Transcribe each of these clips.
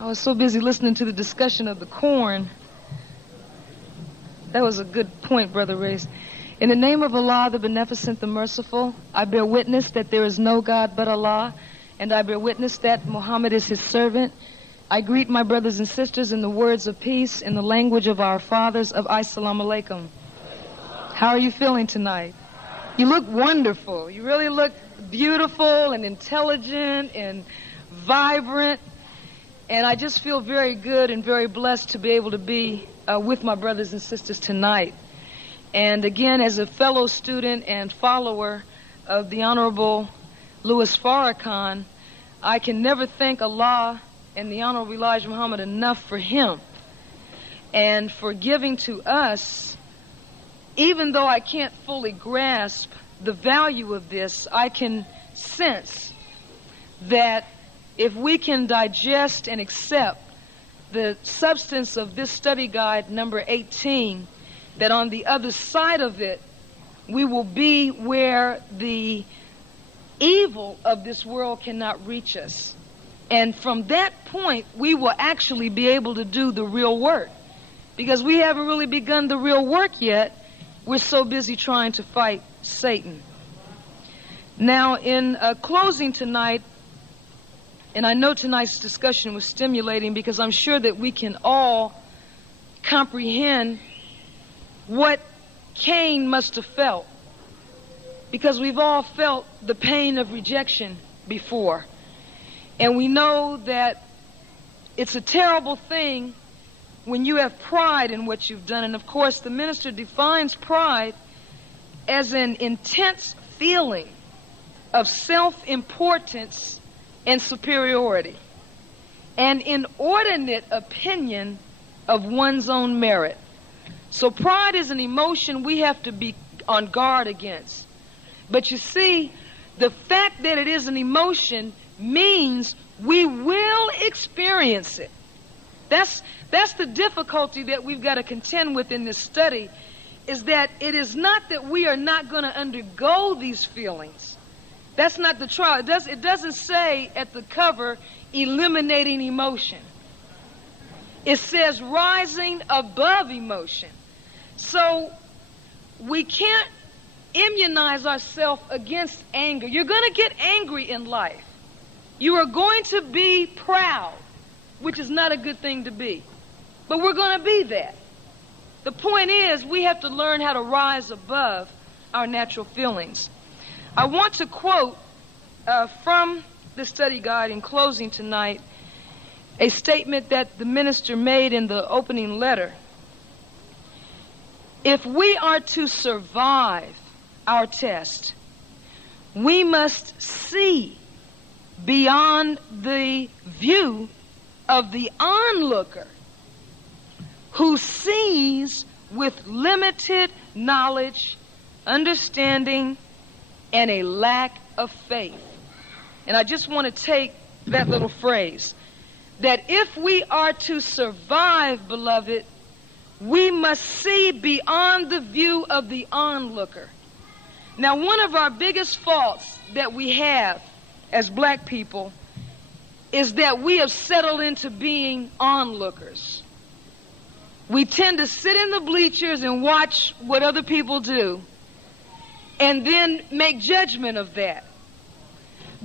I was so busy listening to the discussion of the corn. That was a good point, Brother Reyes. In the name of Allah, the Beneficent, the Merciful, I bear witness that there is no God but Allah, and I bear witness that Muhammad is his servant. I greet my brothers and sisters in the words of peace, in the language of our fathers of Assalamu alaikum. How are you feeling tonight? You look wonderful. You really look beautiful and intelligent and vibrant. And I just feel very good and very blessed to be able to be with my brothers and sisters tonight. And again, as a fellow student and follower of the Honorable Louis Farrakhan, I can never thank Allah and the Honorable Elijah Muhammad enough for him and for giving to us. Even though I can't fully grasp the value of this, I can sense that if we can digest and accept the substance of this study guide number 18, that on the other side of it, we will be where the evil of this world cannot reach us. And from that point, we will actually be able to do the real work. Because we haven't really begun the real work yet. We're so busy trying to fight Satan. Now, in closing tonight, and I know tonight's discussion was stimulating because I'm sure that we can all comprehend what Cain must have felt, because we've all felt the pain of rejection before. And we know that it's a terrible thing when you have pride in what you've done. And of course, the minister defines pride as an intense feeling of self-importance and superiority, an inordinate opinion of one's own merit. So pride is an emotion we have to be on guard against. But you see, the fact that it is an emotion means we will experience it. That's the difficulty that we've got to contend with in this study, is that it is not that we are not going to undergo these feelings. That's not the trial. It doesn't say at the cover, eliminating emotion. It says rising above emotion. So we can't immunize ourselves against anger. You're going to get angry in life. You are going to be proud, which is not a good thing to be. But we're going to be that. The point is, we have to learn how to rise above our natural feelings. I want to quote from the study guide in closing tonight a statement that the minister made in the opening letter. If we are to survive our test, we must see beyond the view of the onlooker who sees with limited knowledge, understanding, and a lack of faith. And I just want to take that little phrase, that if we are to survive, beloved, we must see beyond the view of the onlooker. Now, one of our biggest faults that we have as black people is that we have settled into being onlookers. We tend to sit in the bleachers and watch what other people do, and then make judgment of that.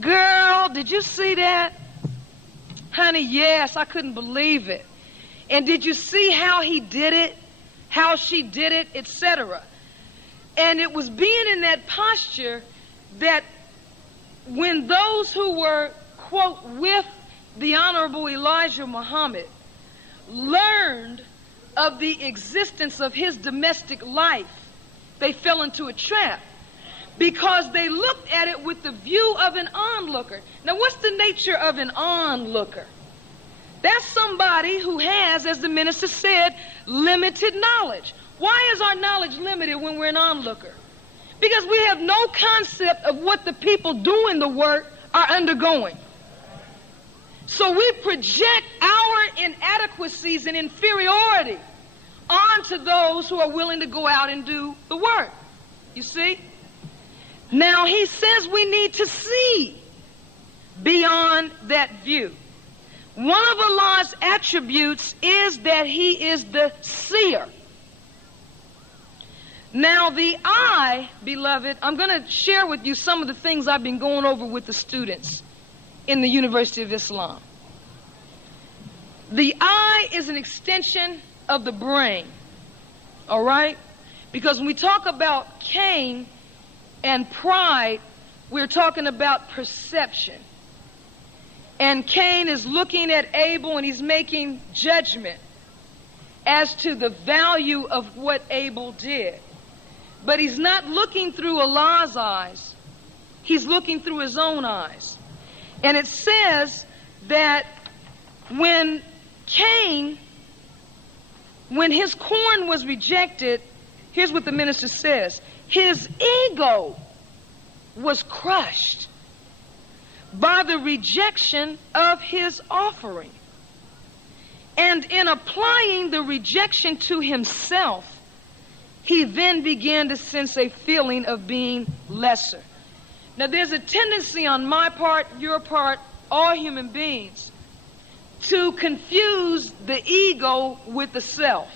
Girl, did you see that? Honey, yes, I couldn't believe it. And did you see how he did it? How she did it, etc. And it was being in that posture that when those who were, quote, with the Honorable Elijah Muhammad learned of the existence of his domestic life, they fell into a trap, because they looked at it with the view of an onlooker. Now, what's the nature of an onlooker? That's somebody who has, as the minister said, limited knowledge. Why is our knowledge limited when we're an onlooker? Because we have no concept of what the people doing the work are undergoing. So we project our inadequacies and inferiority onto those who are willing to go out and do the work. You see? Now he says we need to see beyond that view. One of Allah's attributes is that He is the seer. Now the eye, beloved, I'm going to share with you some of the things I've been going over with the students in the University of Islam. The eye is an extension of the brain, all right? Because when we talk about Cain and pride, we're talking about perception. And Cain is looking at Abel and he's making judgment as to the value of what Abel did. But he's not looking through Allah's eyes. He's looking through his own eyes. And it says that when Cain, when his corn was rejected, here's what the minister says: his ego was crushed by the rejection of his offering. And in applying the rejection to himself, he then began to sense a feeling of being lesser. Now there's a tendency on my part, your part, all human beings, to confuse the ego with the self.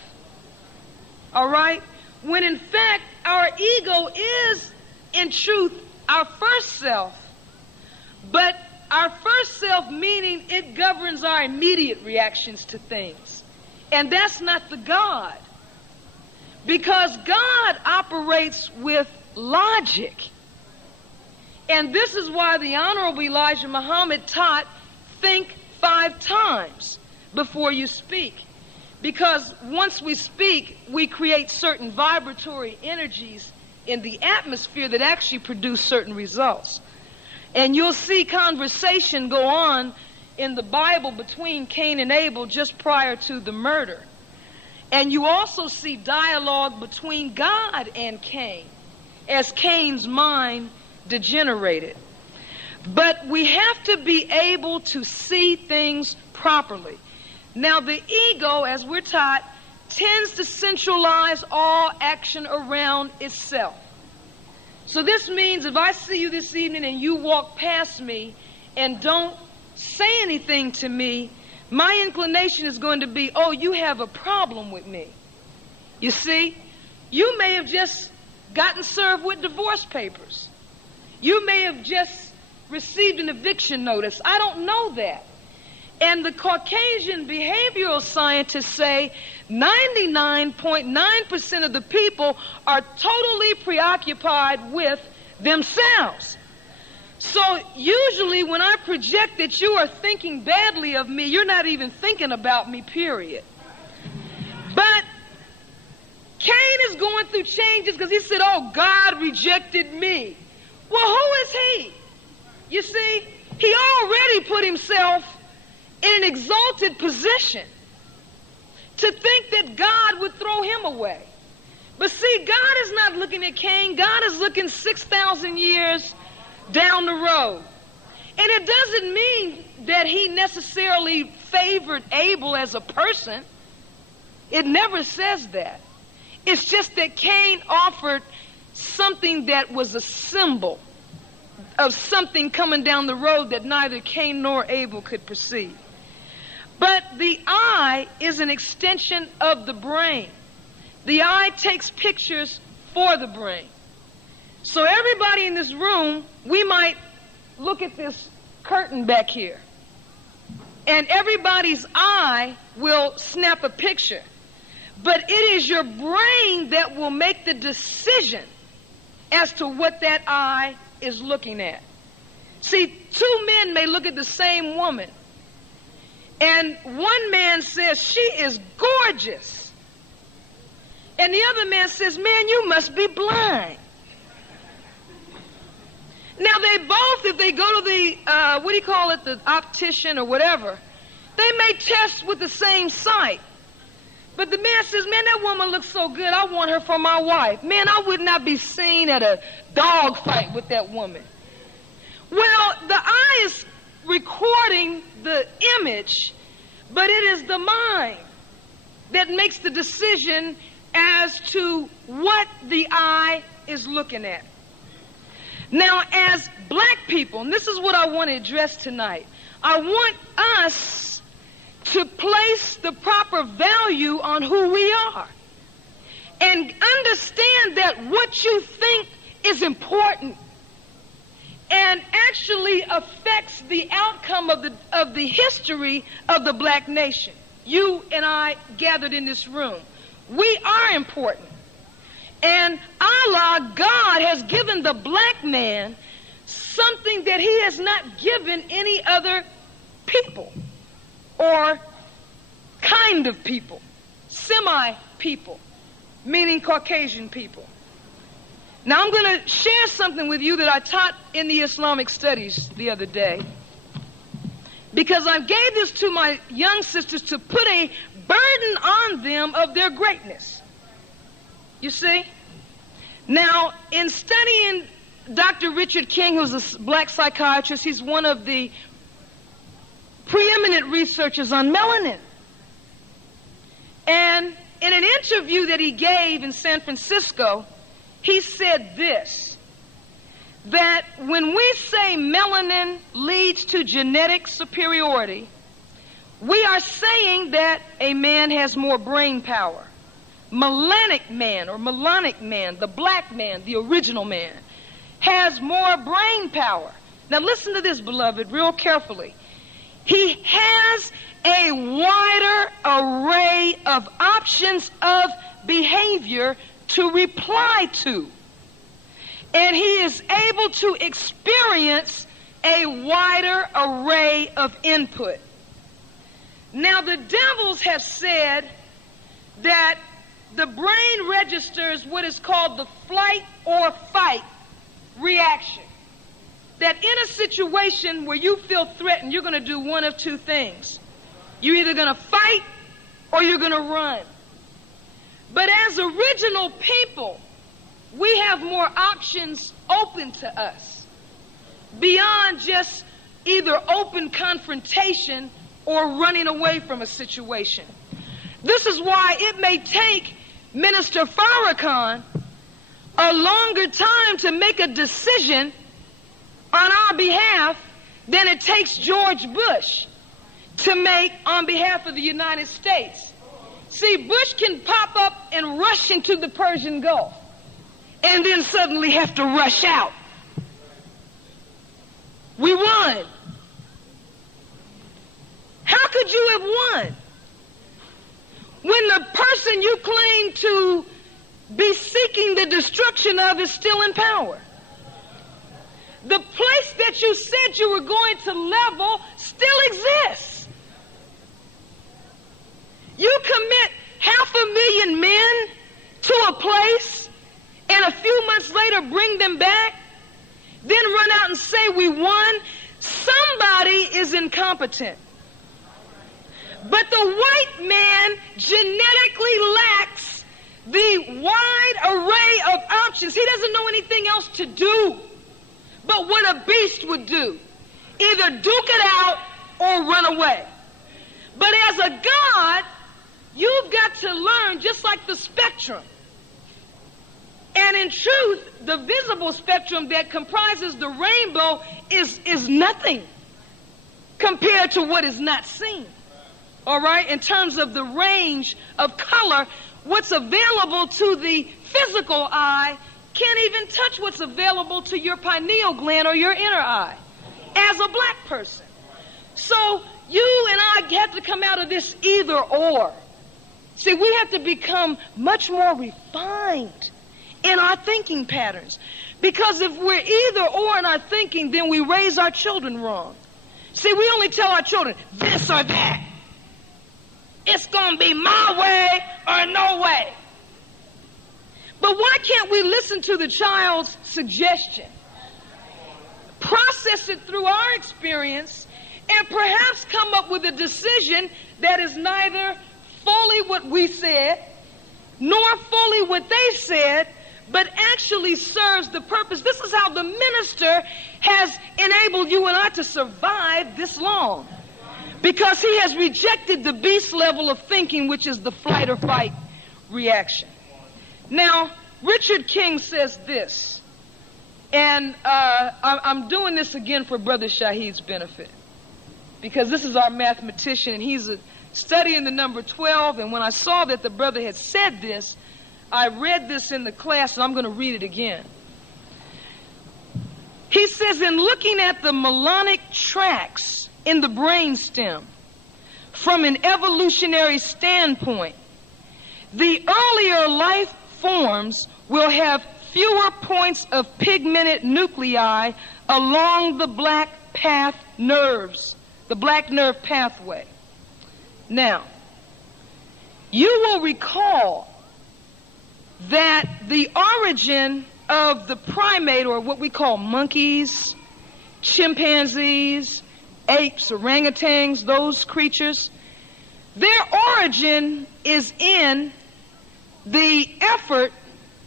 All right? When in fact our ego is in truth our first self, but our first self meaning it governs our immediate reactions to things. And that's not the God. Because God operates with logic. And this is why the Honorable Elijah Muhammad taught, think 5 times before you speak. Because once we speak, we create certain vibratory energies in the atmosphere that actually produce certain results. And you'll see conversation go on in the Bible between Cain and Abel just prior to the murder. And you also see dialogue between God and Cain as Cain's mind degenerated. But we have to be able to see things properly. Now the ego, as we're taught, tends to centralize all action around itself. So this means if I see you this evening and you walk past me and don't say anything to me, my inclination is going to be, oh, you have a problem with me. You see, you may have just gotten served with divorce papers. You may have just received an eviction notice. I don't know that. And the Caucasian behavioral scientists say 99.9% of the people are totally preoccupied with themselves. So usually when I project that you are thinking badly of me, you're not even thinking about me, period. But Cain is going through changes because he said, oh, God rejected me. Well, who is he? You see, he already put himself in an exalted position to think that God would throw him away. But see, God is not looking at Cain. God is looking 6,000 years down the road. And it doesn't mean that he necessarily favored Abel as a person. It never says that. It's just that Cain offered something that was a symbol of something coming down the road that neither Cain nor Abel could perceive. But the eye is an extension of the brain. The eye takes pictures for the brain. So everybody in this room, we might look at this curtain back here, and everybody's eye will snap a picture. But it is your brain that will make the decision as to what that eye is looking at. See, 2 men may look at the same woman, and one man says, she is gorgeous. And the other man says, man, you must be blind. Now they both, if they go to the, the optician or whatever, they may test with the same sight. But the man says, man, that woman looks so good, I want her for my wife. Man, I would not be seen at a dog fight with that woman. Well, the eye is recording the image, but it is the mind that makes the decision as to what the eye is looking at. Now, as black people, and this is what I want to address tonight, I want us to place the proper value on who we are and understand that what you think is important and actually affects the outcome of the history of the black nation. You and I gathered in this room. We are important. And Allah, God, has given the black man something that he has not given any other people or kind of people, semi-people, meaning Caucasian people. Now I'm going to share something with you that I taught in the Islamic studies the other day, because I gave this to my young sisters to put a burden on them of their greatness. You see? Now, in studying Dr. Richard King, who's a black psychiatrist, he's one of the preeminent researchers on melanin. And in an interview that he gave in San Francisco, he said this, that when we say melanin leads to genetic superiority, we are saying that a man has more brain power. Melanic man or melanic man, the black man, the original man, has more brain power. Now listen to this, beloved, real carefully. He has a wider array of options of behavior to reply to. And he is able to experience a wider array of input. Now the devils have said that the brain registers what is called the flight or fight reaction. That in a situation where you feel threatened, you're going to do one of two things. You're either going to fight or you're going to run. But as original people, we have more options open to us beyond just either open confrontation or running away from a situation. This is why it may take Minister Farrakhan a longer time to make a decision on our behalf than it takes George Bush to make on behalf of the United States. See, Bush can pop up and rush into the Persian Gulf and then suddenly have to rush out. We won. How could you have won when the person you claim to be seeking the destruction of is still in power? The place that you said you were going to level still exists. You commit 500,000 men to a place and a few months later bring them back, then run out and say we won. Somebody is incompetent. But the white man genetically lacks the wide array of options. He doesn't know anything else to do but what a beast would do. Either duke it out or run away. But as a God, you've got to learn just like the spectrum. And in truth, the visible spectrum that comprises the rainbow is nothing compared to what is not seen. All right? In terms of the range of color, what's available to the physical eye can't even touch what's available to your pineal gland or your inner eye as a black person. So you and I have to come out of this either or. See, we have to become much more refined in our thinking patterns. Because if we're either or in our thinking, then we raise our children wrong. See, we only tell our children this or that. It's going to be my way or no way. But why can't we listen to the child's suggestion, process it through our experience, and perhaps come up with a decision that is neither fully what we said, nor fully what they said, but actually serves the purpose. This is how the minister has enabled you and I to survive this long. Because he has rejected the beast level of thinking, which is the flight or fight reaction. Now, Richard King says this, and I'm doing this again for Brother Shahid's benefit, because this is our mathematician, and he's a studying the number 12, and when I saw that the brother had said this, I read this in the class, and I'm going to read it again. He says, in looking at the melanic tracts in the brainstem from an evolutionary standpoint, the earlier life forms will have fewer points of pigmented nuclei along the black path nerves, the black nerve pathway. Now, you will recall that the origin of the primate, or what we call monkeys, chimpanzees, apes, orangutans, those creatures, their origin is in the effort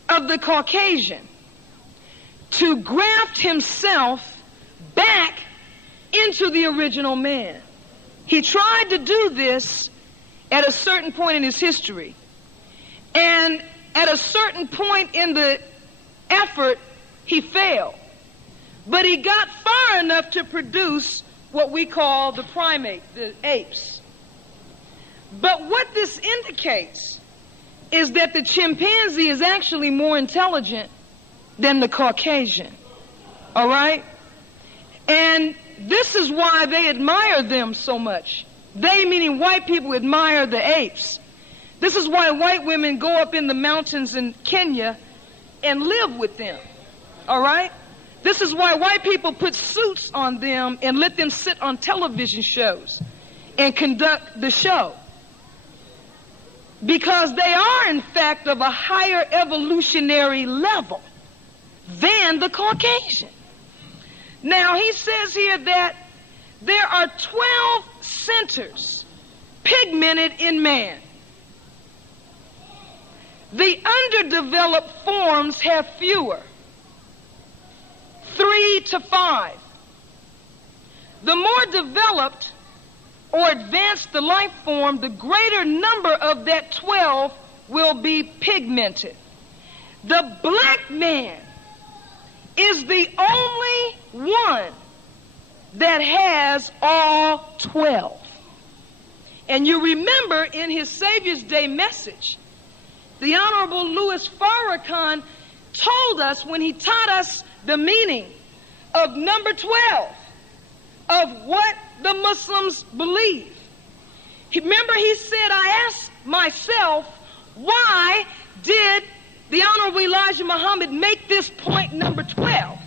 of the Caucasian to graft himself back into the original man. He tried to do this at a certain point in his history. And at a certain point in the effort, he failed. But he got far enough to produce what we call the primate, the apes. But what this indicates is that the chimpanzee is actually more intelligent than the Caucasian. All right? And this is why they admire them so much. They, meaning white people, admire the apes. This is why white women go up in the mountains in Kenya and live with them. All right? This is why white people put suits on them and let them sit on television shows and conduct the show. Because they are, in fact, of a higher evolutionary level than the Caucasian. Now, he says here that there are 12 centers pigmented in man. The underdeveloped forms have fewer, 3 to 5. The more developed or advanced the life form, the greater number of that 12 will be pigmented. The black man is the only one that has all 12. And you remember in his Savior's Day message, the Honorable Louis Farrakhan told us when he taught us the meaning of number 12, of what the Muslims believe. Remember, he said, I asked myself, why did the Honorable Elijah Muhammad make this point number 12,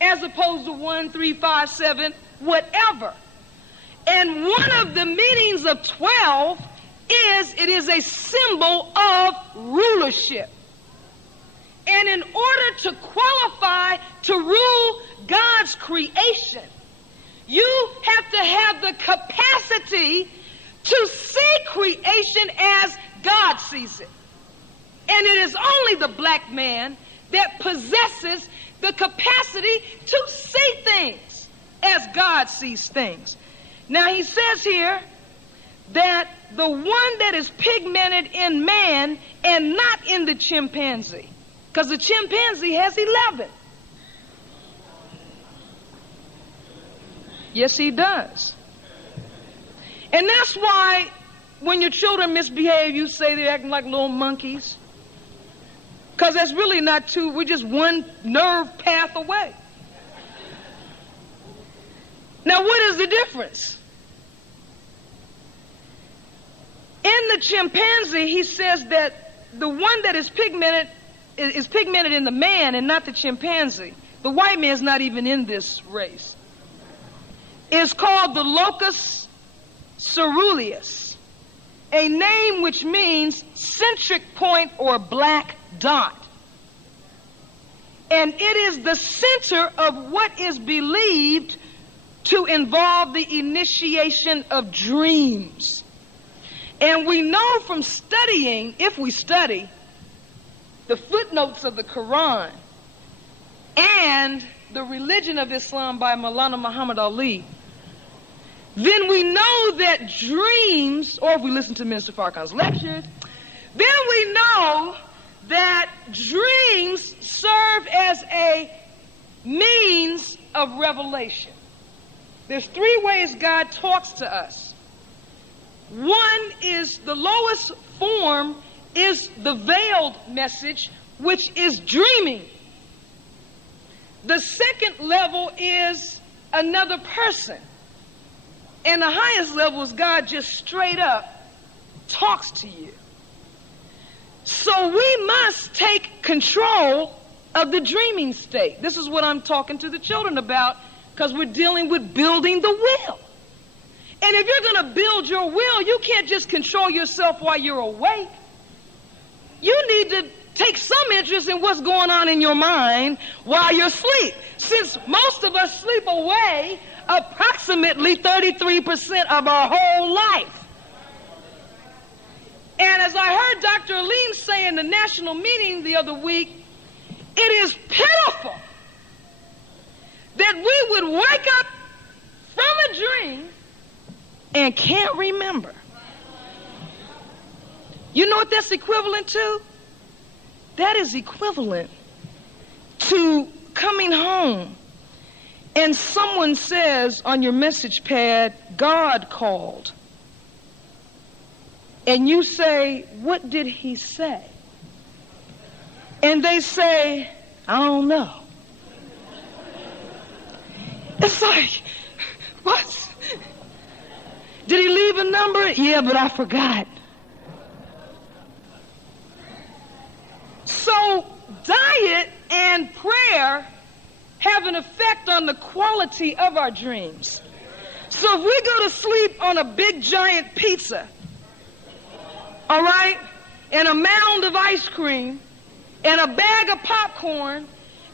as opposed to 1, 3, 5, 7, whatever? And one of the meanings of 12 is it is a symbol of rulership. And in order to qualify to rule God's creation, you have to have the capacity to see creation as God sees it. And it is only the black man that possesses the capacity to see things as God sees things. Now he says here that the one that is pigmented in man and not in the chimpanzee, because the chimpanzee has 11. Yes, he does. And that's why when your children misbehave, you say they're acting like little monkeys. Because that's really not two, we're just one nerve path away. Now, what is the difference? In the chimpanzee, he says that the one that is pigmented in the man and not the chimpanzee. The white man is not even in this race. Is called the locus ceruleus, a name which means centric point or black dot. And it is the center of what is believed to involve the initiation of dreams. And we know from studying, if we study, the footnotes of the Quran and the religion of Islam by Maulana Muhammad Ali, then we know that dreams, or if we listen to Minister Farrakhan's lectures, then we know that dreams serve as a means of revelation. There's 3 ways God talks to us. One is, the lowest form is the veiled message, which is dreaming. The second level is another person. And the highest level is God just straight up talks to you. So we must take control of the dreaming state. This is what I'm talking to the children about, because we're dealing with building the will. And if you're going to build your will, you can't just control yourself while you're awake. You need to take some interest in what's going on in your mind while you're asleep. Since most of us sleep away approximately 33% of our whole life. And as I heard Dr. Aline say in the national meeting the other week, it is pitiful that we would wake up from a dream and can't remember. You know what that's equivalent to? That is equivalent to coming home and someone says on your message pad, God called. And you say, what did he say? And they say, I don't know. It's like, what? Did he leave a number? Yeah, but I forgot. So diet and prayer have an effect on the quality of our dreams. So if we go to sleep on a big giant pizza, all right, and a mound of ice cream, and a bag of popcorn,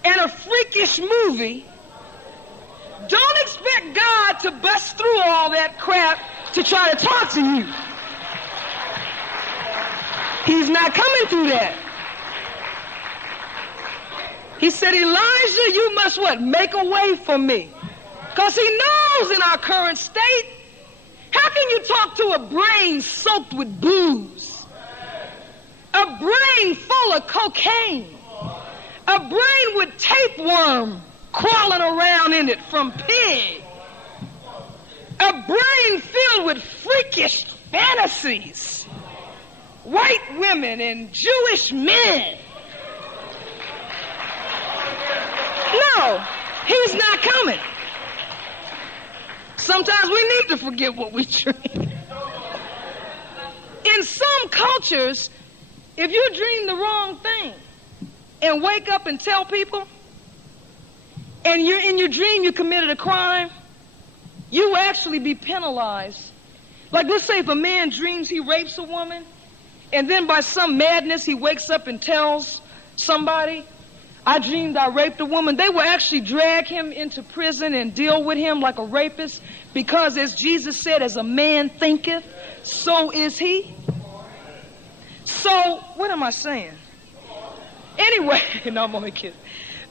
and a freakish movie, don't expect God to bust through all that crap to try to talk to you. He's not coming through that. He said, Elijah, you must what? Make a way for me. Because he knows in our current state, how can you talk to a brain soaked with booze? A brain full of cocaine? A brain with tapeworm crawling around in it from pig? A brain filled with freakish fantasies? White women and Jewish men? No, he's not coming. Sometimes we need to forget what we dream. In some cultures, if you dream the wrong thing and wake up and tell people, and you're in your dream you committed a crime, you will actually be penalized. Like, let's say if a man dreams he rapes a woman, and then by some madness he wakes up and tells somebody, I dreamed I raped a woman. They will actually drag him into prison and deal with him like a rapist, because as Jesus said, as a man thinketh, so is he. So, what am I saying? Anyway, no, I'm only kidding.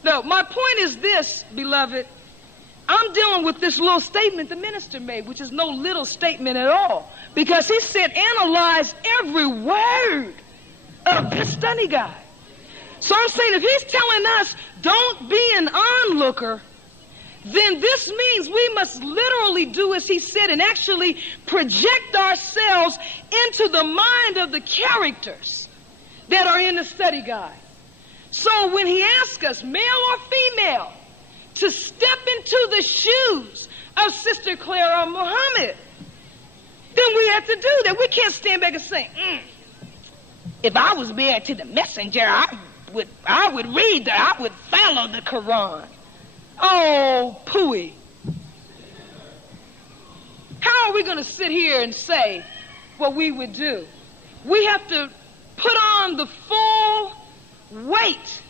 No, my point is this, beloved. I'm dealing with this little statement the minister made, which is no little statement at all, because he said, analyze every word of this study guide. So I'm saying if he's telling us don't be an onlooker, then this means we must literally do as he said and actually project ourselves into the mind of the characters that are in the study guide. So when he asks us, male or female, to step into the shoes of Sister Clara Muhammad, then we have to do that. We can't stand back and say, if I was married to the messenger, I would read that. I would follow the Quran. Oh, pooey. How are we going to sit here and say what we would do? We have to put on the full weight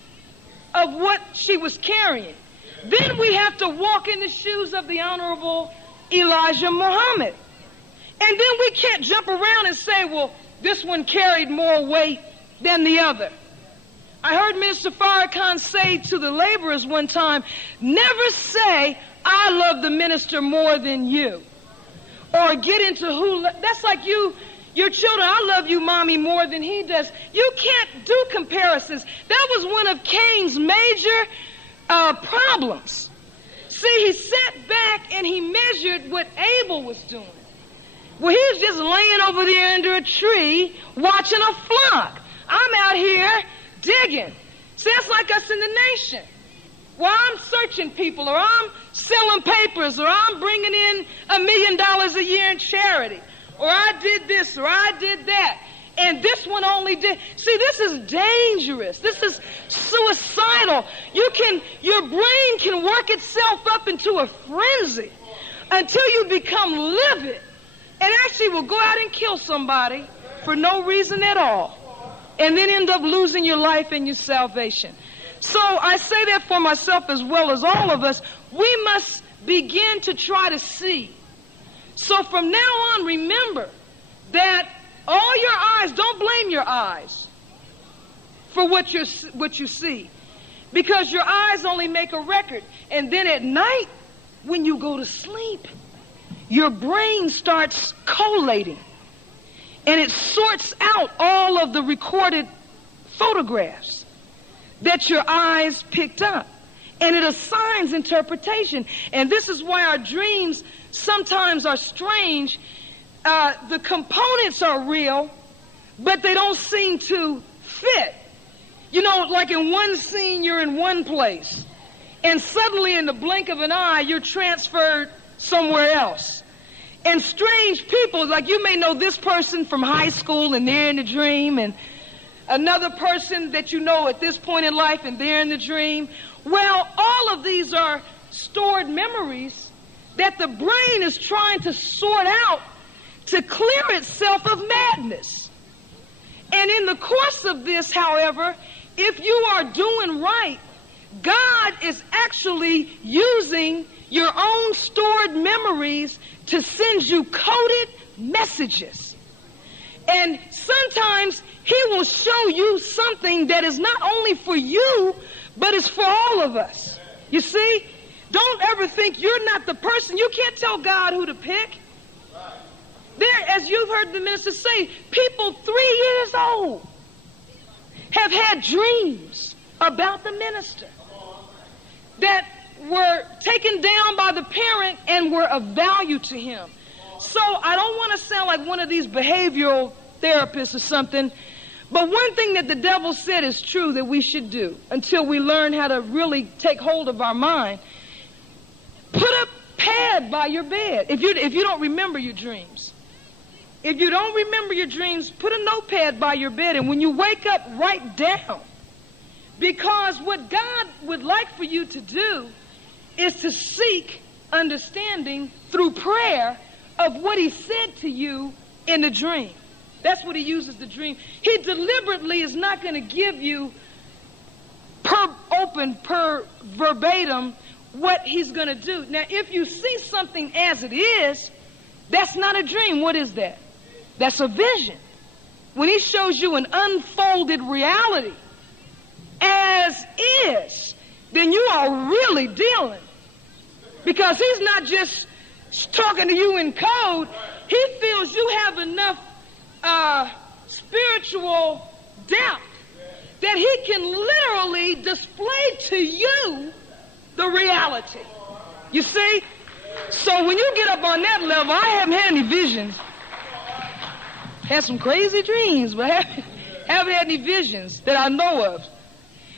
of what she was carrying. Then we have to walk in the shoes of the Honorable Elijah Muhammad. And then we can't jump around and say, well, this one carried more weight than the other. I heard Minister Farrakhan say to the laborers one time, never say, I love the minister more than you. Or get into that's like your children, I love you, mommy, more than he does. You can't do comparisons. That was one of Cain's major problems. See, he sat back and he measured what Abel was doing. Well, he's just laying over there under a tree watching a flock. I'm out here digging. See, that's like us in the nation. Well, I'm searching people, or I'm selling papers, or I'm bringing in $1 million a year in charity, or I did this, or I did that. And this one only did. See, this is dangerous. This is suicidal. Your brain can work itself up into a frenzy until you become livid and actually will go out and kill somebody for no reason at all, and then end up losing your life and your salvation. So I say that for myself as well as all of us. We must begin to try to see. So from now on, remember that all your eyes, don't blame your eyes for what you see, because your eyes only make a record. And then at night, when you go to sleep, your brain starts collating, and it sorts out all of the recorded photographs that your eyes picked up, and it assigns interpretation. And this is why our dreams sometimes are strange. The components are real, but they don't seem to fit. You know, like in one scene, you're in one place, and suddenly in the blink of an eye, you're transferred somewhere else. And strange people, like you may know this person from high school, and they're in the dream, and another person that you know at this point in life, and they're in the dream. Well, all of these are stored memories that the brain is trying to sort out to clear itself of madness. And in the course of this, however, if you are doing right, God is actually using your own stored memories to send you coded messages. And sometimes he will show you something that is not only for you, but it's for all of us. You see? Don't ever think you're not the person. You can't tell God who to pick. There, as you've heard the minister say, people 3 years old have had dreams about the minister that were taken down by the parent and were of value to him. So I don't want to sound like one of these behavioral therapists or something, but one thing that the devil said is true that we should do until we learn how to really take hold of our mind. Put a pad by your bed if you don't remember your dreams. If you don't remember your dreams, put a notepad by your bed, and when you wake up, write down. Because what God would like for you to do is to seek understanding through prayer of what he said to you in the dream. That's what he uses the dream. He deliberately is not going to give you per verbatim what he's going to do. Now, if you see something as it is, that's not a dream. What is that? That's a vision. When he shows you an unfolded reality as is, then you are really dealing. Because he's not just talking to you in code. He feels you have enough spiritual depth that he can literally display to you the reality. You see? So when you get up on that level, I haven't had any visions. Had some crazy dreams, but haven't had any visions that I know of.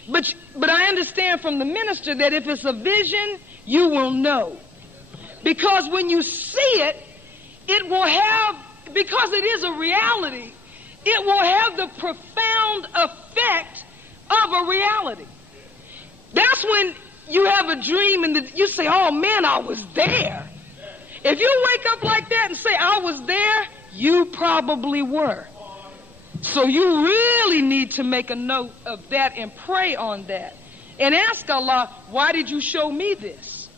But I understand from the minister that if it's a vision, you will know. Because when you see it, it will have, because it is a reality, it will have the profound effect of a reality. That's when you have a dream and you say, oh man, I was there. If you wake up like that and say, I was there, you probably were. So you really need to make a note of that and pray on that. And ask Allah, why did you show me this?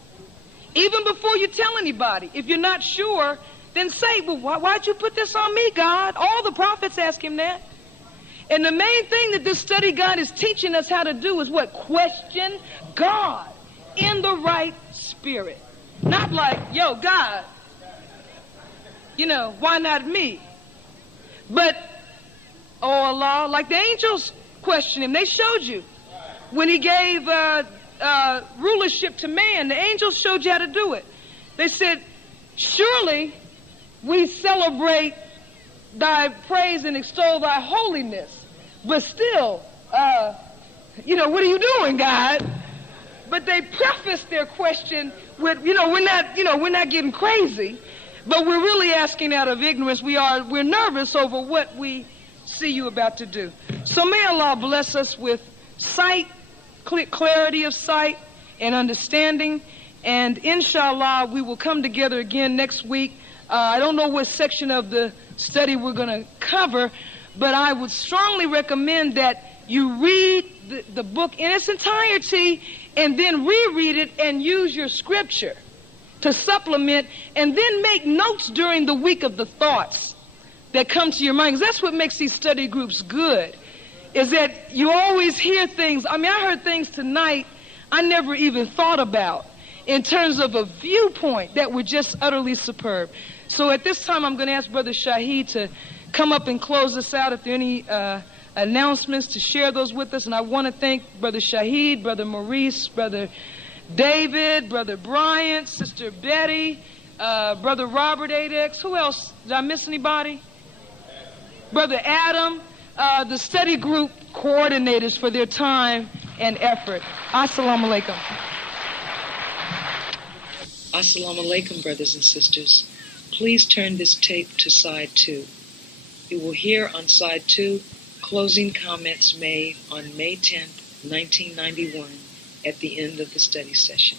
Even before you tell anybody. If you're not sure, then say, well, why'd you put this on me, God? All the prophets ask him that. And the main thing that this study guide is teaching us how to do is what? Question God in the right spirit. Not like, yo, God, you know, why not me? But, oh Allah, like the angels questioned him. They showed you. When he gave rulership to man, the angels showed you how to do it. They said, surely we celebrate thy praise and extol thy holiness. But still, what are you doing, God? But they preface their question with, we're not getting crazy, but we're really asking out of ignorance. We're nervous over what we see you about to do. So may Allah bless us with sight, clarity of sight and understanding. And inshallah, we will come together again next week. I don't know what section of the study we're going to cover, but I would strongly recommend that you read the book in its entirety and then reread it and use your scripture to supplement, and then make notes during the week of the thoughts that come to your mind. 'Cause that's what makes these study groups good, is that you always hear things. I mean, I heard things tonight I never even thought about in terms of a viewpoint that were just utterly superb. So at this time, I'm going to ask Brother Shaheed to come up and close us out. If there are any announcements, to share those with us. And I want to thank Brother Shaheed, Brother Maurice, Brother David, Brother Bryant, Sister Betty, Brother Robert Adex. Who else? Did I miss anybody? Brother Adam, the study group coordinators for their time and effort. Assalamu alaikum. Assalamu alaikum, brothers and sisters. Please turn this tape to side 2. You will hear on side 2 closing comments made on May 10th, 1991 at the end of the study session.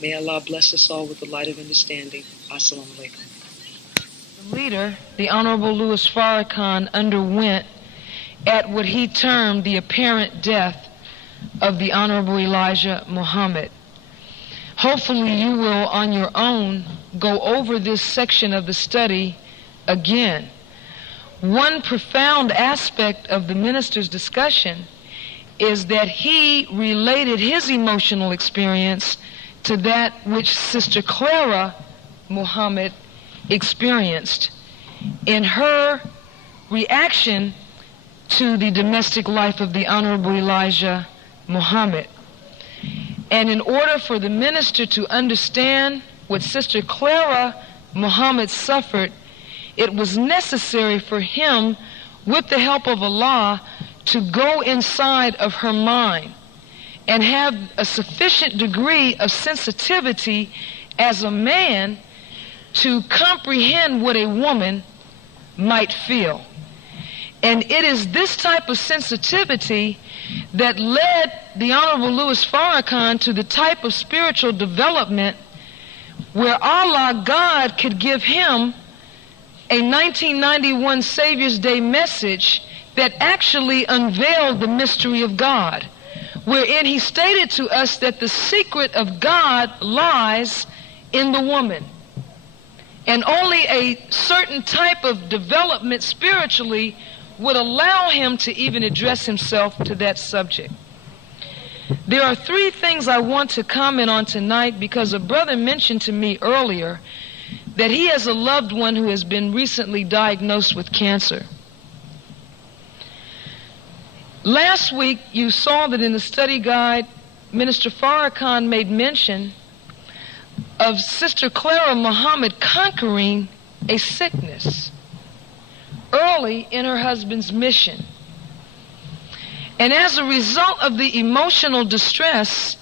May Allah bless us all with the light of understanding. Assalamu alaikum. The leader, the Honorable Louis Farrakhan, underwent at what he termed the apparent death of the Honorable Elijah Muhammad. Hopefully you will, on your own, go over this section of the study again. One profound aspect of the minister's discussion is that he related his emotional experience to that which Sister Clara Muhammad experienced in her reaction to the domestic life of the Honorable Elijah Muhammad. And in order for the minister to understand what Sister Clara Muhammad suffered, it was necessary for him, with the help of Allah, to go inside of her mind and have a sufficient degree of sensitivity as a man to comprehend what a woman might feel. And it is this type of sensitivity that led the Honorable Louis Farrakhan to the type of spiritual development where Allah, God, could give him a 1991 Savior's Day message that actually unveiled the mystery of God, wherein he stated to us that the secret of God lies in the woman. And only a certain type of development spiritually would allow him to even address himself to that subject. There are 3 things I want to comment on tonight, because a brother mentioned to me earlier that he has a loved one who has been recently diagnosed with cancer. Last week, you saw that in the study guide, Minister Farrakhan made mention of Sister Clara Muhammad conquering a sickness early in her husband's mission. And as a result of the emotional distress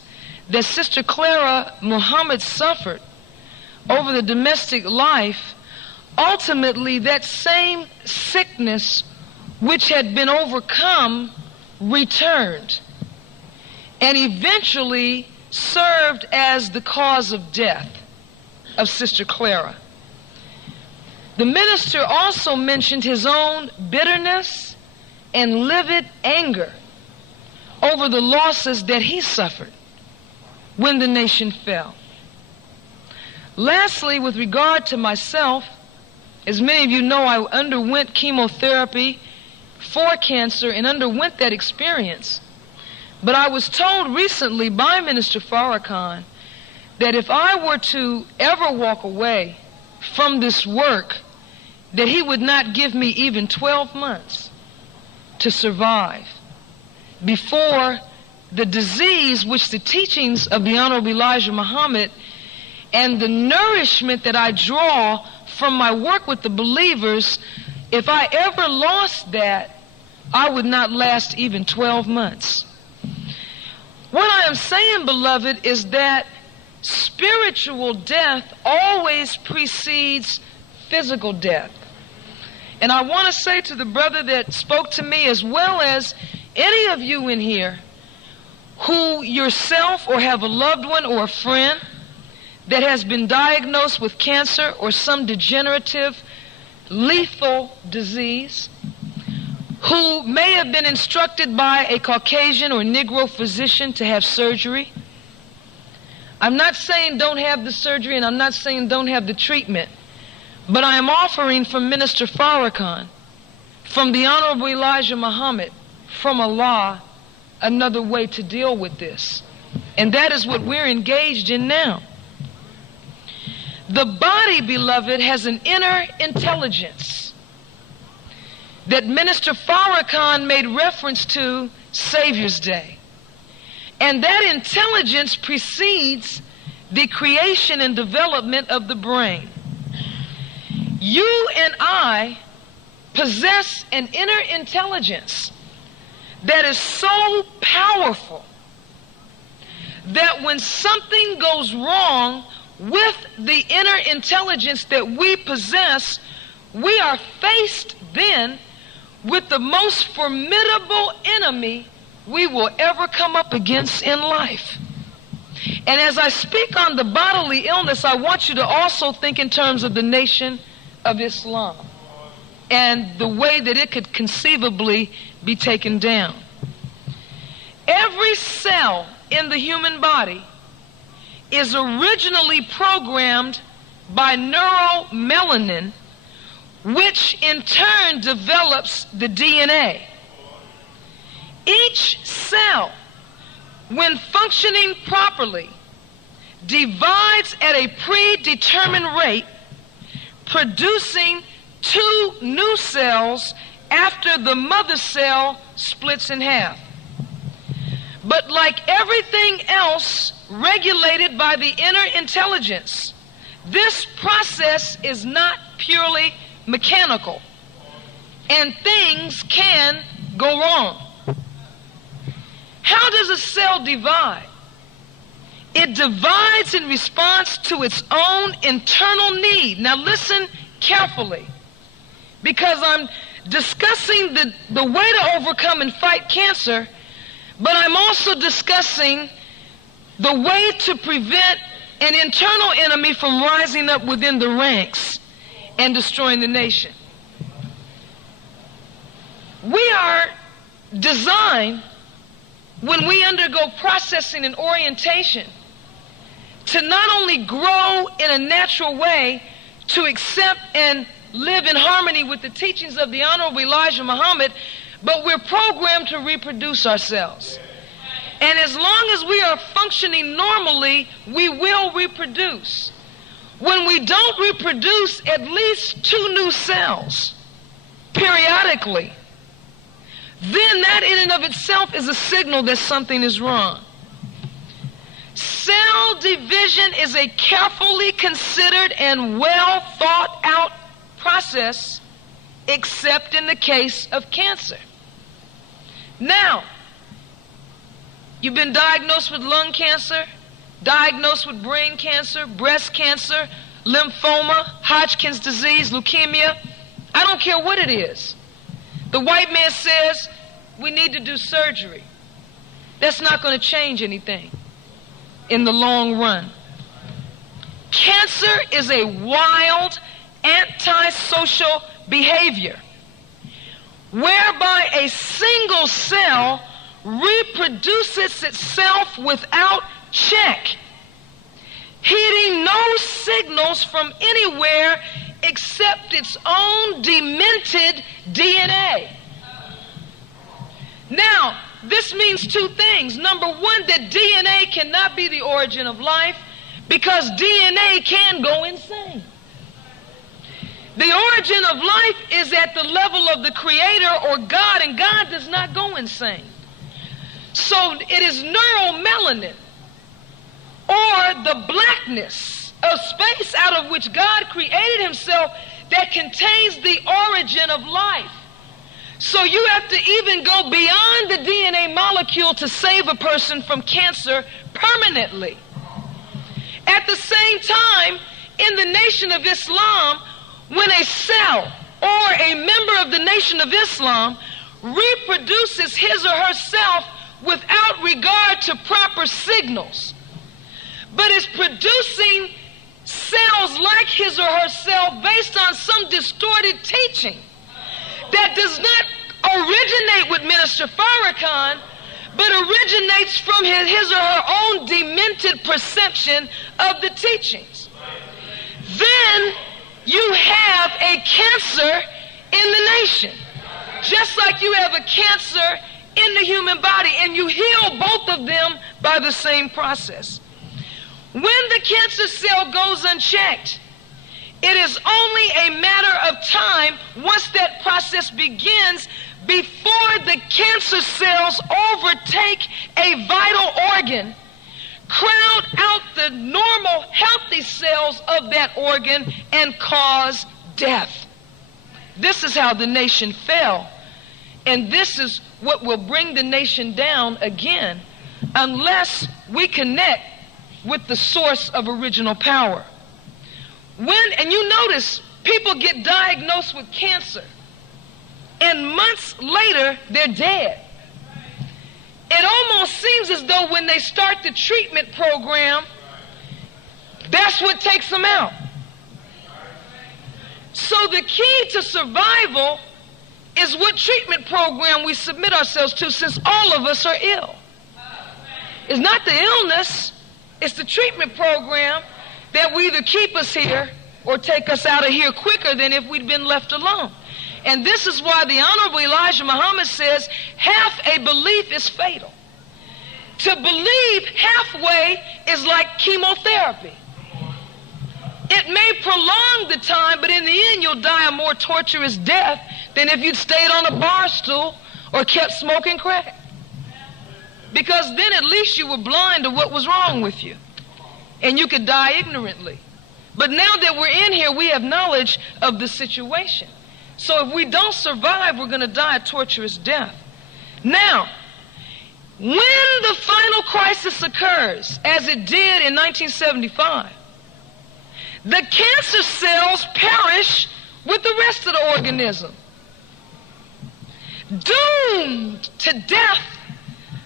that Sister Clara Muhammad suffered over the domestic life, ultimately that same sickness which had been overcome returned and eventually served as the cause of death of Sister Clara. The minister also mentioned his own bitterness and livid anger over the losses that he suffered when the nation fell. Lastly, with regard to myself, as many of you know, I underwent chemotherapy for cancer and underwent that experience. But I was told recently by Minister Farrakhan that if I were to ever walk away from this work, that he would not give me even 12 months to survive before the disease which the teachings of the Honorable Elijah Muhammad and the nourishment that I draw from my work with the believers, if I ever lost that, I would not last even 12 months. What I am saying, beloved, is that spiritual death always precedes physical death. And I want to say to the brother that spoke to me, as well as any of you in here who yourself or have a loved one or a friend that has been diagnosed with cancer or some degenerative, lethal disease, who may have been instructed by a Caucasian or Negro physician to have surgery. I'm not saying don't have the surgery, and I'm not saying don't have the treatment, but I am offering from Minister Farrakhan, from the Honorable Elijah Muhammad, from Allah, another way to deal with this. And that is what we're engaged in now. The body, beloved, has an inner intelligence that Minister Farrakhan made reference to Savior's Day. And that intelligence precedes the creation and development of the brain. You and I possess an inner intelligence that is so powerful that when something goes wrong with the inner intelligence that we possess, we are faced then with the most formidable enemy we will ever come up against in life. And as I speak on the bodily illness, I want you to also think in terms of the Nation of Islam and the way that it could conceivably be taken down. Every cell in the human body is originally programmed by neuromelanin, which in turn develops the DNA. Each cell, when functioning properly, divides at a predetermined rate, producing 2 new cells after the mother cell splits in half. But like everything else regulated by the inner intelligence, this process is not purely mechanical, and things can go wrong. How does a cell divide? It divides in response to its own internal need. Now listen carefully, because I'm discussing the way to overcome and fight cancer, but I'm also discussing the way to prevent an internal enemy from rising up within the ranks and destroying the nation. We are designed, when we undergo processing and orientation, to not only grow in a natural way, to accept and live in harmony with the teachings of the Honorable Elijah Muhammad, but we're programmed to reproduce ourselves. And as long as we are functioning normally, we will reproduce. When we don't reproduce at least 2 new cells periodically, then that in and of itself is a signal that something is wrong. Cell division is a carefully considered and well thought out process, except in the case of cancer. Now, you've been diagnosed with lung cancer, diagnosed with brain cancer, breast cancer, lymphoma, Hodgkin's disease, leukemia. I don't care what it is. The white man says we need to do surgery. That's not going to change anything in the long run. Cancer is a wild, antisocial behavior whereby a single cell reproduces itself without check, heeding no signals from anywhere except its own demented DNA. Now, this means 2 things. Number one, that DNA cannot be the origin of life, because DNA can go insane. The origin of life is at the level of the Creator or God, and God does not go insane. So it is neuromelanin, or the blackness a space out of which God created himself that contains the origin of life. So you have to even go beyond the DNA molecule to save a person from cancer permanently. At the same time, in the Nation of Islam, when a cell or a member of the Nation of Islam reproduces his or herself without regard to proper signals, but is producing cells like his or herself based on some distorted teaching that does not originate with Minister Farrakhan, but originates from his or her own demented perception of the teachings, then you have a cancer in the nation, just like you have a cancer in the human body, and you heal both of them by the same process. When the cancer cell goes unchecked, it is only a matter of time once that process begins before the cancer cells overtake a vital organ, crowd out the normal healthy cells of that organ, and cause death. This is how the nation fell, and this is what will bring the nation down again unless we connect with the source of original power. And you notice people get diagnosed with cancer, and months later they're dead. It almost seems as though when they start the treatment program, that's what takes them out. So the key to survival is what treatment program we submit ourselves to, since all of us are ill. It's not the illness, it's the treatment program that will either keep us here or take us out of here quicker than if we'd been left alone. And this is why the Honorable Elijah Muhammad says half a belief is fatal. To believe halfway is like chemotherapy. It may prolong the time, but in the end you'll die a more torturous death than if you'd stayed on a bar stool or kept smoking crack. Because then at least you were blind to what was wrong with you, and you could die ignorantly. But now that we're in here, we have knowledge of the situation. So if we don't survive, we're going to die a torturous death. Now, when the final crisis occurs, as it did in 1975, the cancer cells perish with the rest of the organism, doomed to death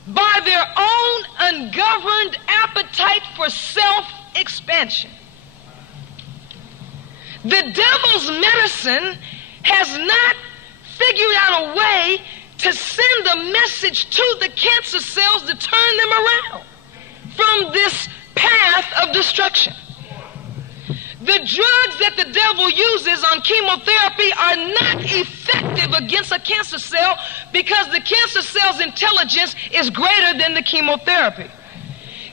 by their own ungoverned appetite for self-expansion. The devil's medicine has not figured out a way to send a message to the cancer cells to turn them around from this path of destruction. The drugs that the devil uses on chemotherapy are not effective against a cancer cell because the cancer cell's intelligence is greater than the chemotherapy.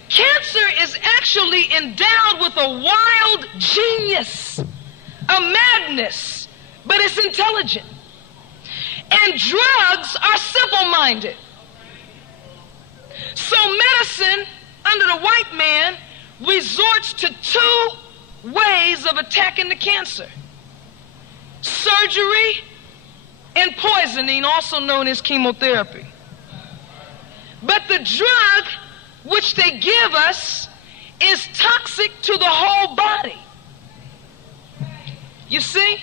Cancer is actually endowed with a wild genius, a madness, but it's intelligent. And drugs are simple-minded. So medicine, under the white man, resorts to two ways of attacking the cancer: surgery and poisoning, also known as chemotherapy. But the drug which they give us is toxic to the whole body. You see?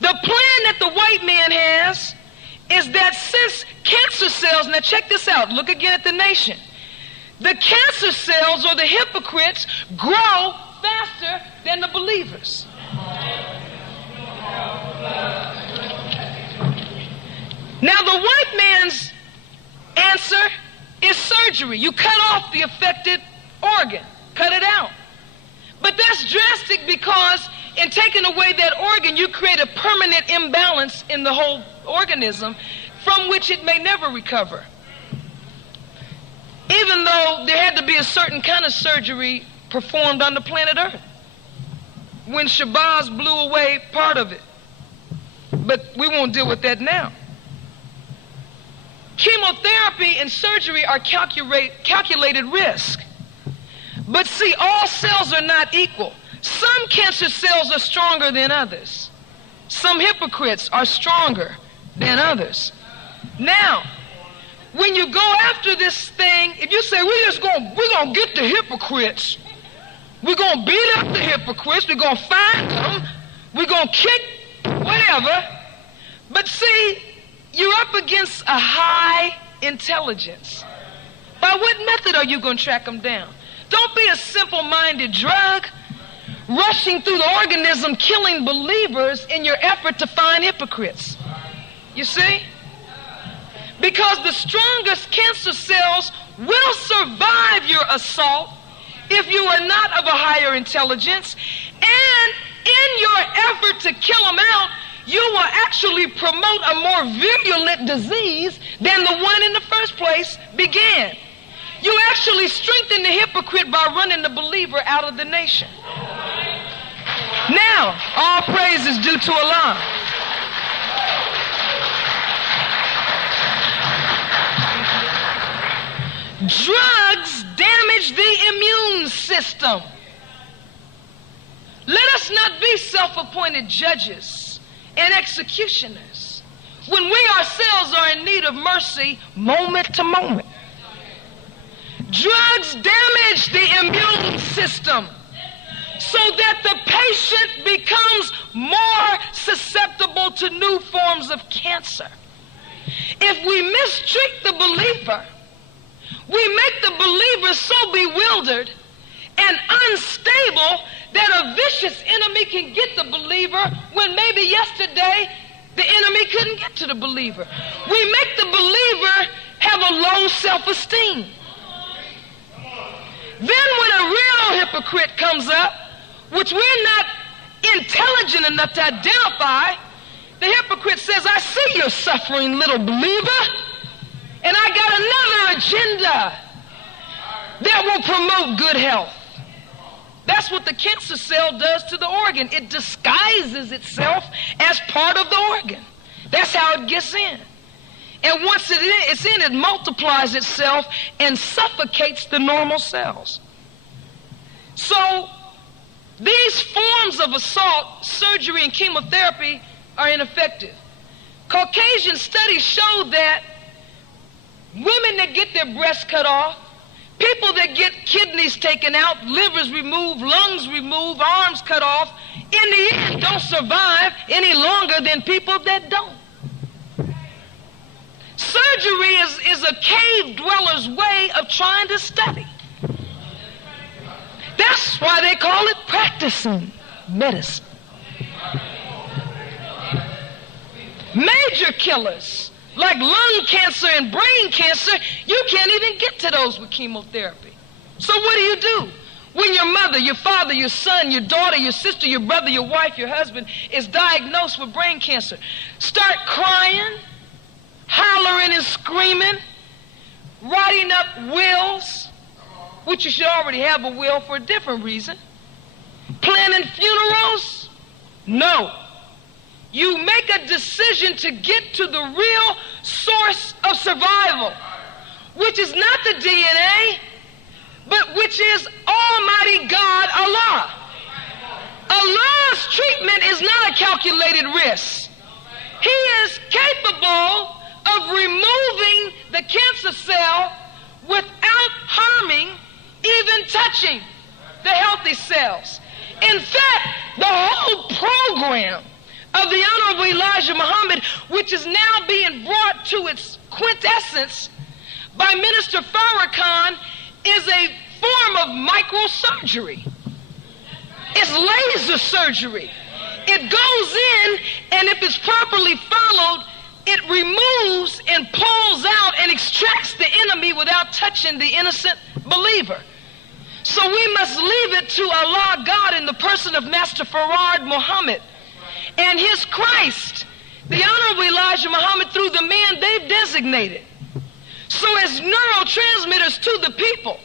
The plan that the white man has is that since cancer cells, now check this out, look again at the nation. The cancer cells, or the hypocrites, grow faster than the believers. Now the white man's answer is surgery. You cut off the affected organ, cut it out. But that's drastic because in taking away that organ, you create a permanent imbalance in the whole organism from which it may never recover. Even though there had to be a certain kind of surgery performed on the planet Earth when Shabazz blew away part of it. But we won't deal with that now. Chemotherapy and surgery are calculated risk. But see, all cells are not equal. Some cancer cells are stronger than others. Some hypocrites are stronger than others. Now, when you go after this thing, if you say, we're going to get the hypocrites, we're going to beat up the hypocrites, we're going to find them, we're going to kick whatever. But see, you're up against a high intelligence. By what method are you going to track them down? Don't be a simple-minded drug rushing through the organism, killing believers in your effort to find hypocrites. You see? Because the strongest cancer cells will survive your assault if you are not of a higher intelligence, and in your effort to kill them out, you will actually promote a more virulent disease than the one in the first place began. You actually strengthen the hypocrite by running the believer out of the nation. Now, all praise is due to Allah. Drugs damage the immune system. Let us not be self-appointed judges and executioners when we ourselves are in need of mercy moment to moment. Drugs damage the immune system so that the patient becomes more susceptible to new forms of cancer. If we mistreat the believer, we make the believer so bewildered and unstable that a vicious enemy can get the believer when maybe yesterday the enemy couldn't get to the believer. We make the believer have a low self-esteem. Then when a real hypocrite comes up, which we're not intelligent enough to identify, the hypocrite says, I see you're suffering, little believer, and I got another agenda that will promote good health. That's what the cancer cell does to the organ. It disguises itself as part of the organ. That's how it gets in. And once it's in, it multiplies itself and suffocates the normal cells. So these forms of assault, surgery, and chemotherapy are ineffective. Caucasian studies show that women that get their breasts cut off, people that get kidneys taken out, livers removed, lungs removed, arms cut off, in the end don't survive any longer than people that don't. Surgery is a cave dweller's way of trying to study. That's why they call it practicing medicine. Major killers like lung cancer and brain cancer, you can't even get to those with chemotherapy. So what do? When your mother, your father, your son, your daughter, your sister, your brother, your wife, your husband is diagnosed with brain cancer, start crying, hollering and screaming, writing up wills, which you should already have a will for a different reason, planning funerals? No. You make a decision to get to the real source of survival, which is not the DNA, but which is Almighty God, Allah. Allah's treatment is not a calculated risk. He is capable of removing the cancer cell without harming, even touching the healthy cells. In fact, the whole program of the Honorable Elijah Muhammad, which is now being brought to its quintessence by Minister Farrakhan, is a form of microsurgery. It's laser surgery. It goes in, and if it's properly followed, it removes and pulls out and extracts the enemy without touching the innocent believer. So we must leave it to Allah God in the person of Master Farad Muhammad and his Christ, the Honorable Elijah Muhammad, through the men they've designated. So as neurotransmitters to the people,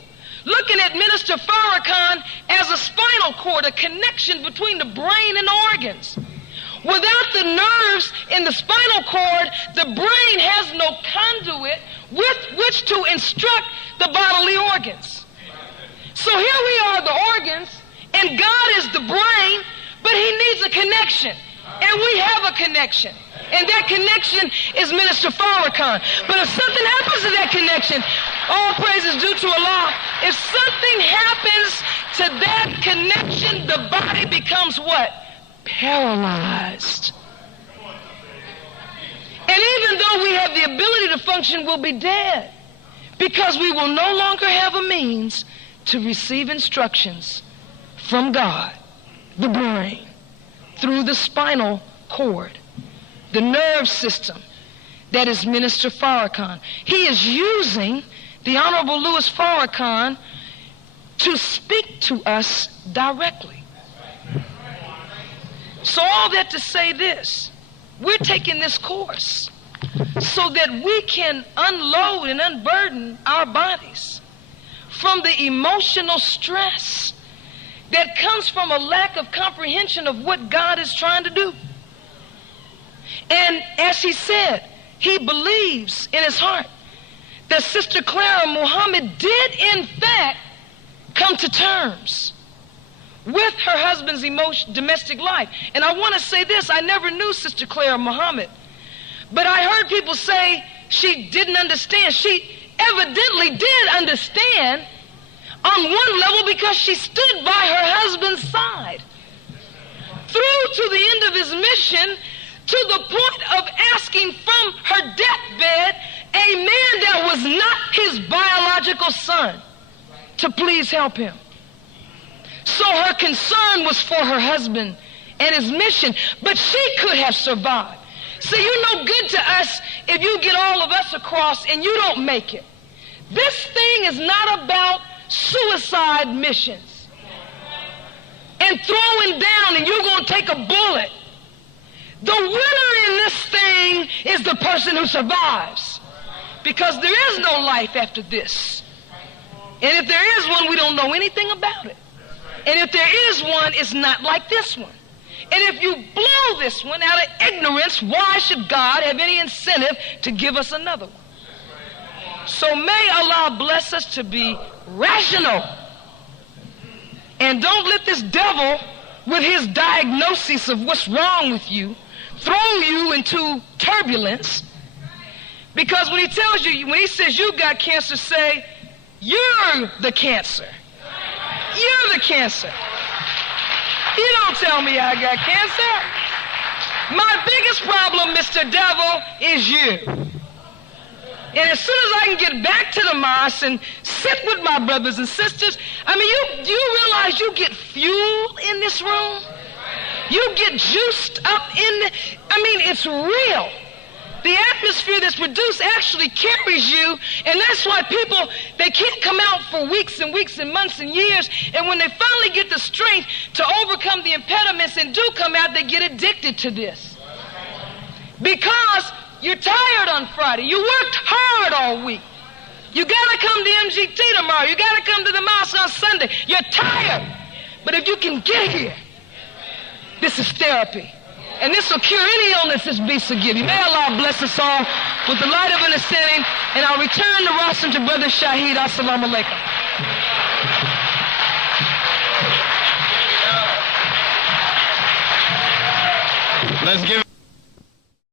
looking at Minister Farrakhan as a spinal cord, a connection between the brain and the organs. Without the nerves in the spinal cord, the brain has no conduit with which to instruct the bodily organs. So here we are, the organs, and God is the brain, but he needs a connection. And we have a connection. And that connection is Minister Farrakhan. But if something happens to that connection, all praise is due to Allah. If something happens to that connection, the body becomes what? Paralyzed. And even though we have the ability to function, we'll be dead. Because we will no longer have a means to receive instructions from God, the brain, through the spinal cord, the nerve system that is Minister Farrakhan. He is using the Honorable Louis Farrakhan to speak to us directly. So all that to say this, we're taking this course so that we can unload and unburden our bodies from the emotional stress that comes from a lack of comprehension of what God is trying to do. And as he said, he believes in his heart that Sister Clara Muhammad did in fact come to terms with her husband's domestic life. And I want to say this, I never knew Sister Clara Muhammad, but I heard people say she didn't understand. She evidently did understand on one level because she stood by her husband's side through to the end of his mission, to the point of asking from her deathbed a man that was not his biological son to please help him. So her concern was for her husband and his mission, but she could have survived. See, you're no good to us if you get all of us across and you don't make it. This thing is not about suicide missions and throwing down and you're going to take a bullet. The winner in this thing is the person who survives, because there is no life after this. And if there is one, we don't know anything about it. And if there is one, it's not like this one. And if you blow this one out of ignorance, why should God have any incentive to give us another one? So may Allah bless us to be rational. And don't let this devil, with his diagnosis of what's wrong with you, throw you into turbulence. Because when he tells you, when he says you got cancer, say, you're the cancer. You're the cancer. You don't tell me I got cancer. My biggest problem, Mr. Devil, is you. And as soon as I can get back to the mosque and sit with my brothers and sisters, I mean, do you realize you get fuel in this room? You get juiced up it's real. The atmosphere that's produced actually carries you, and that's why people, they can't come out for weeks and weeks and months and years, and when they finally get the strength to overcome the impediments and do come out, they get addicted to this. Because you're tired on Friday. You worked hard all week. You got to come to MGT tomorrow. You got to come to the mosque on Sunday. You're tired. But if you can get here, this is therapy. And this will cure any illness this beast will give you. May Allah bless us all with the light of understanding. And I'll return the rostrum to Brother Shaheed. Assalamu alaikum. Let's give